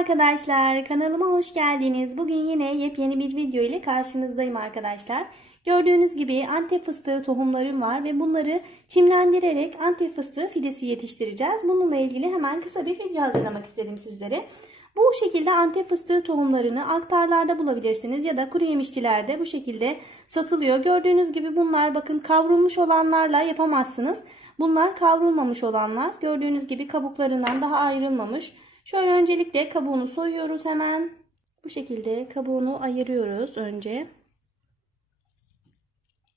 arkadaşlar, kanalıma hoş geldiniz. Bugün yine yepyeni bir video ile karşınızdayım arkadaşlar. Gördüğünüz gibi Antep fıstığı tohumlarım var ve bunları çimlendirerek Antep fıstığı fidesi yetiştireceğiz. Bununla ilgili hemen kısa bir video hazırlamak istedim sizlere. Bu şekilde Antep fıstığı tohumlarını aktarlarda bulabilirsiniz ya da kuru yemişçilerde bu şekilde satılıyor. Gördüğünüz gibi bunlar bakın kavrulmuş olanlarla yapamazsınız. Bunlar kavrulmamış olanlar. Gördüğünüz gibi kabuklarından daha ayrılmamış. Şöyle öncelikle kabuğunu soyuyoruz hemen. Bu şekilde kabuğunu ayırıyoruz önce.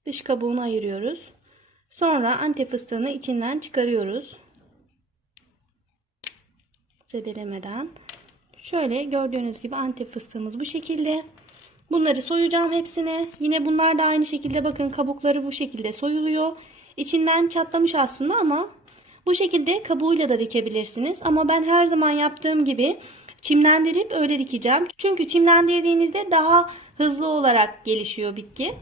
Dış kabuğunu ayırıyoruz. Sonra Antep fıstığını içinden çıkarıyoruz. Zedelemeden. Şöyle gördüğünüz gibi Antep fıstığımız bu şekilde. Bunları soyacağım hepsini. Yine bunlar da aynı şekilde bakın kabukları bu şekilde soyuluyor. İçinden çatlamış aslında ama bu şekilde kabuğuyla da dikebilirsiniz. Ama ben her zaman yaptığım gibi çimlendirip öyle dikeceğim. Çünkü çimlendirdiğinizde daha hızlı olarak gelişiyor bitki.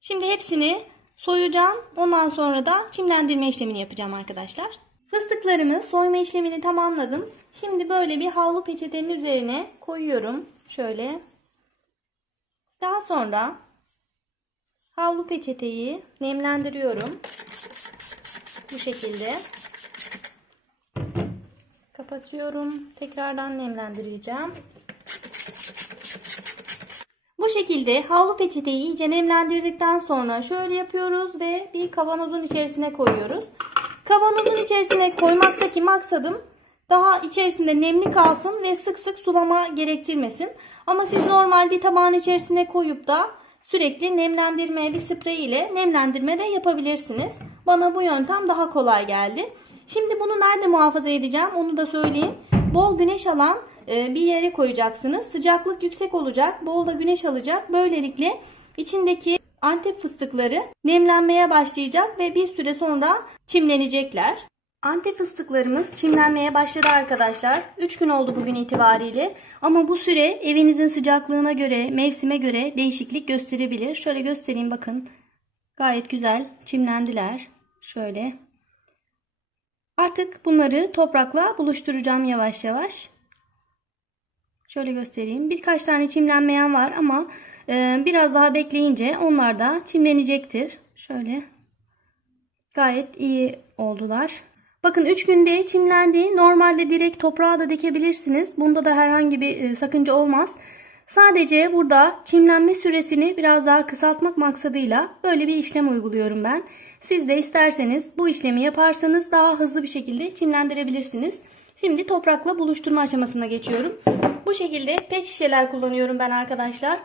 Şimdi hepsini soyacağım. Ondan sonra da çimlendirme işlemini yapacağım arkadaşlar. Fıstıklarımı soyma işlemini tamamladım. Şimdi böyle bir havlu peçetenin üzerine koyuyorum. Şöyle. Daha sonra havlu peçeteyi nemlendiriyorum. Bu şekilde. Kapatıyorum. Tekrardan nemlendireceğim. Bu şekilde havlu peçeteyi iyice nemlendirdikten sonra şöyle yapıyoruz ve bir kavanozun içerisine koyuyoruz. Kavanozun içerisine koymaktaki maksadım daha içerisinde nemli kalsın ve sık sık sulama gerektirmesin. Ama siz normal bir tabağın içerisine koyup da sürekli nemlendirme bir sprey ile nemlendirme de yapabilirsiniz. Bana bu yöntem daha kolay geldi. Şimdi bunu nerede muhafaza edeceğim onu da söyleyeyim. Bol güneş alan bir yere koyacaksınız. Sıcaklık yüksek olacak, bol da güneş alacak. Böylelikle içindeki Antep fıstıkları nemlenmeye başlayacak ve bir süre sonra çimlenecekler. Antep fıstıklarımız çimlenmeye başladı arkadaşlar. 3 gün oldu bugün itibariyle. Ama bu süre evinizin sıcaklığına göre, mevsime göre değişiklik gösterebilir. Şöyle göstereyim bakın. Gayet güzel çimlendiler. Şöyle. Artık bunları toprakla buluşturacağım yavaş yavaş. Şöyle göstereyim. Birkaç tane çimlenmeyen var ama biraz daha bekleyince onlar da çimlenecektir. Şöyle. Gayet iyi oldular. Bakın 3 günde çimlendi. Normalde direkt toprağa da dikebilirsiniz. Bunda da herhangi bir sakınca olmaz. Sadece burada çimlenme süresini biraz daha kısaltmak maksadıyla böyle bir işlem uyguluyorum ben. Siz de isterseniz bu işlemi yaparsanız daha hızlı bir şekilde çimlendirebilirsiniz. Şimdi toprakla buluşturma aşamasına geçiyorum. Bu şekilde pet şişeler kullanıyorum ben arkadaşlar.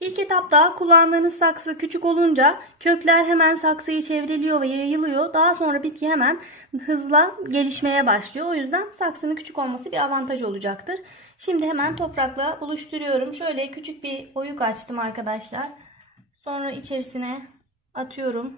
İlk etapta kullandığınız saksı küçük olunca kökler hemen saksıyı çevriliyor ve yayılıyor. Daha sonra bitki hemen hızla gelişmeye başlıyor. O yüzden saksının küçük olması bir avantaj olacaktır. Şimdi hemen toprakla buluşturuyorum. Şöyle küçük bir oyuk açtım arkadaşlar. Sonra içerisine atıyorum.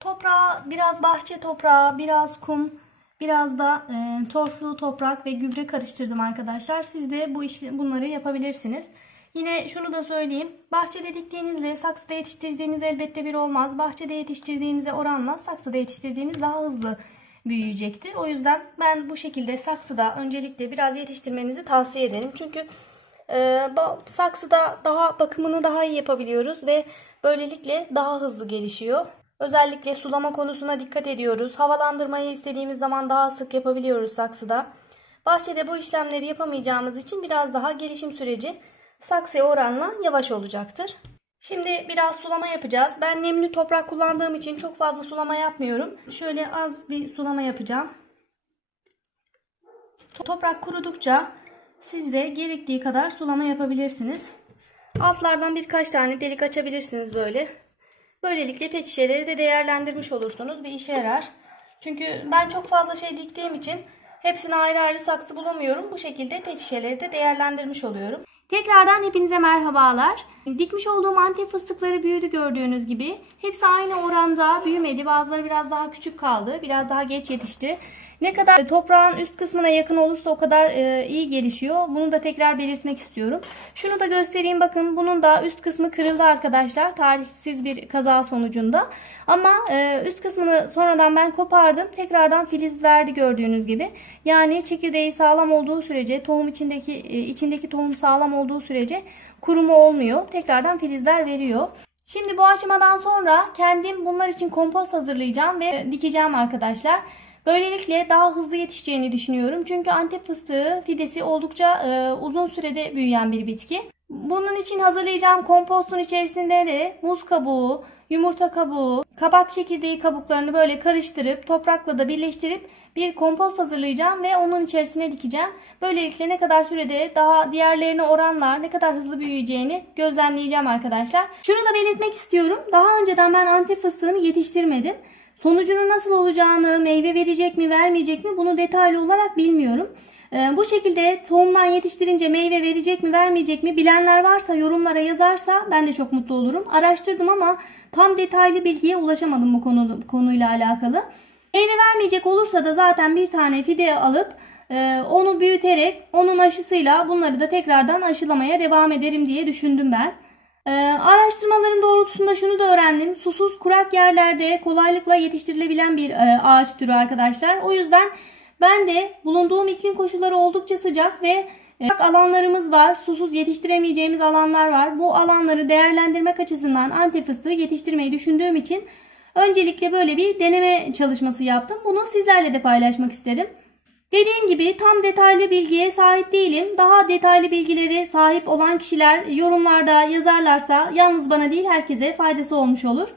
Toprağa biraz bahçe toprağı, biraz kum, biraz da torflu toprak ve gübre karıştırdım arkadaşlar. Siz de bunları yapabilirsiniz. Yine şunu da söyleyeyim. Bahçede diktiğinizle saksıda yetiştirdiğiniz elbette bir olmaz. Bahçede yetiştirdiğinize oranla saksıda yetiştirdiğiniz daha hızlı büyüyecektir. O yüzden ben bu şekilde saksıda öncelikle biraz yetiştirmenizi tavsiye ederim. Çünkü saksıda daha bakımını daha iyi yapabiliyoruz ve böylelikle daha hızlı gelişiyor. Özellikle sulama konusuna dikkat ediyoruz. Havalandırmayı istediğimiz zaman daha sık yapabiliyoruz saksıda. Bahçede bu işlemleri yapamayacağımız için biraz daha gelişim süreci saksıya oranla yavaş olacaktır. Şimdi biraz sulama yapacağız. Ben nemli toprak kullandığım için çok fazla sulama yapmıyorum. Şöyle az bir sulama yapacağım. Toprak kurudukça siz de gerektiği kadar sulama yapabilirsiniz. Altlardan birkaç tane delik açabilirsiniz böyle. Böylelikle pet şişeleri de değerlendirmiş olursunuz. Bir işe yarar. Çünkü ben çok fazla şey diktiğim için hepsine ayrı ayrı saksı bulamıyorum. Bu şekilde pet şişeleri de değerlendirmiş oluyorum. Tekrardan hepinize merhabalar. Dikmiş olduğum Antep fıstıkları büyüdü gördüğünüz gibi. Hepsi aynı oranda büyümedi. Bazıları biraz daha küçük kaldı. Biraz daha geç yetişti. Ne kadar toprağın üst kısmına yakın olursa o kadar iyi gelişiyor. Bunu da tekrar belirtmek istiyorum. Şunu da göstereyim, bakın bunun da üst kısmı kırıldı arkadaşlar. Talihsiz bir kaza sonucunda. Ama üst kısmını sonradan ben kopardım. Tekrardan filiz verdi gördüğünüz gibi. Yani çekirdeği sağlam olduğu sürece, tohum içindeki tohum sağlam olduğu sürece kuruma olmuyor. Tekrardan filizler veriyor. Şimdi bu aşamadan sonra kendim bunlar için kompost hazırlayacağım ve dikeceğim arkadaşlar. Böylelikle daha hızlı yetişeceğini düşünüyorum. Çünkü Antep fıstığı fidesi oldukça uzun sürede büyüyen bir bitki. Bunun için hazırlayacağım kompostun içerisinde de muz kabuğu, yumurta kabuğu, kabak çekirdeği kabuklarını böyle karıştırıp toprakla da birleştirip bir kompost hazırlayacağım ve onun içerisine dikeceğim. Böylelikle ne kadar sürede daha diğerlerine oranla ne kadar hızlı büyüyeceğini gözlemleyeceğim arkadaşlar. Şunu da belirtmek istiyorum. Daha önceden ben Antep fıstığını yetiştirmedim. Sonucunun nasıl olacağını, meyve verecek mi vermeyecek mi bunu detaylı olarak bilmiyorum. Bu şekilde tohumdan yetiştirince meyve verecek mi vermeyecek mi bilenler varsa yorumlara yazarsa ben de çok mutlu olurum. Araştırdım ama tam detaylı bilgiye ulaşamadım bu konuyla alakalı. Meyve vermeyecek olursa da zaten bir tane fide alıp onu büyüterek onun aşısıyla bunları da tekrardan aşılamaya devam ederim diye düşündüm ben. Araştırmalarım doğrultusunda şunu da öğrendim. Susuz kurak yerlerde kolaylıkla yetiştirilebilen bir ağaç türü arkadaşlar. O yüzden ben de bulunduğum iklim koşulları oldukça sıcak ve alanlarımız var. Susuz yetiştiremeyeceğimiz alanlar var. Bu alanları değerlendirmek açısından Antep fıstığı yetiştirmeyi düşündüğüm için öncelikle böyle bir deneme çalışması yaptım. Bunu sizlerle de paylaşmak istedim. Dediğim gibi tam detaylı bilgiye sahip değilim. Daha detaylı bilgileri sahip olan kişiler yorumlarda yazarlarsa yalnız bana değil herkese faydası olmuş olur.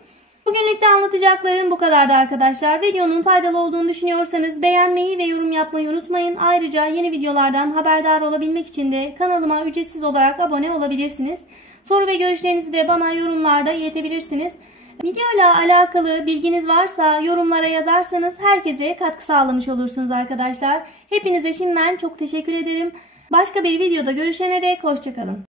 Bugünlük de anlatacaklarım bu kadardı arkadaşlar. Videonun faydalı olduğunu düşünüyorsanız beğenmeyi ve yorum yapmayı unutmayın. Ayrıca yeni videolardan haberdar olabilmek için de kanalıma ücretsiz olarak abone olabilirsiniz. Soru ve görüşlerinizi de bana yorumlarda iletebilirsiniz. Videoyla alakalı bilginiz varsa yorumlara yazarsanız herkese katkı sağlamış olursunuz arkadaşlar. Hepinize şimdiden çok teşekkür ederim. Başka bir videoda görüşene dek hoşça kalın.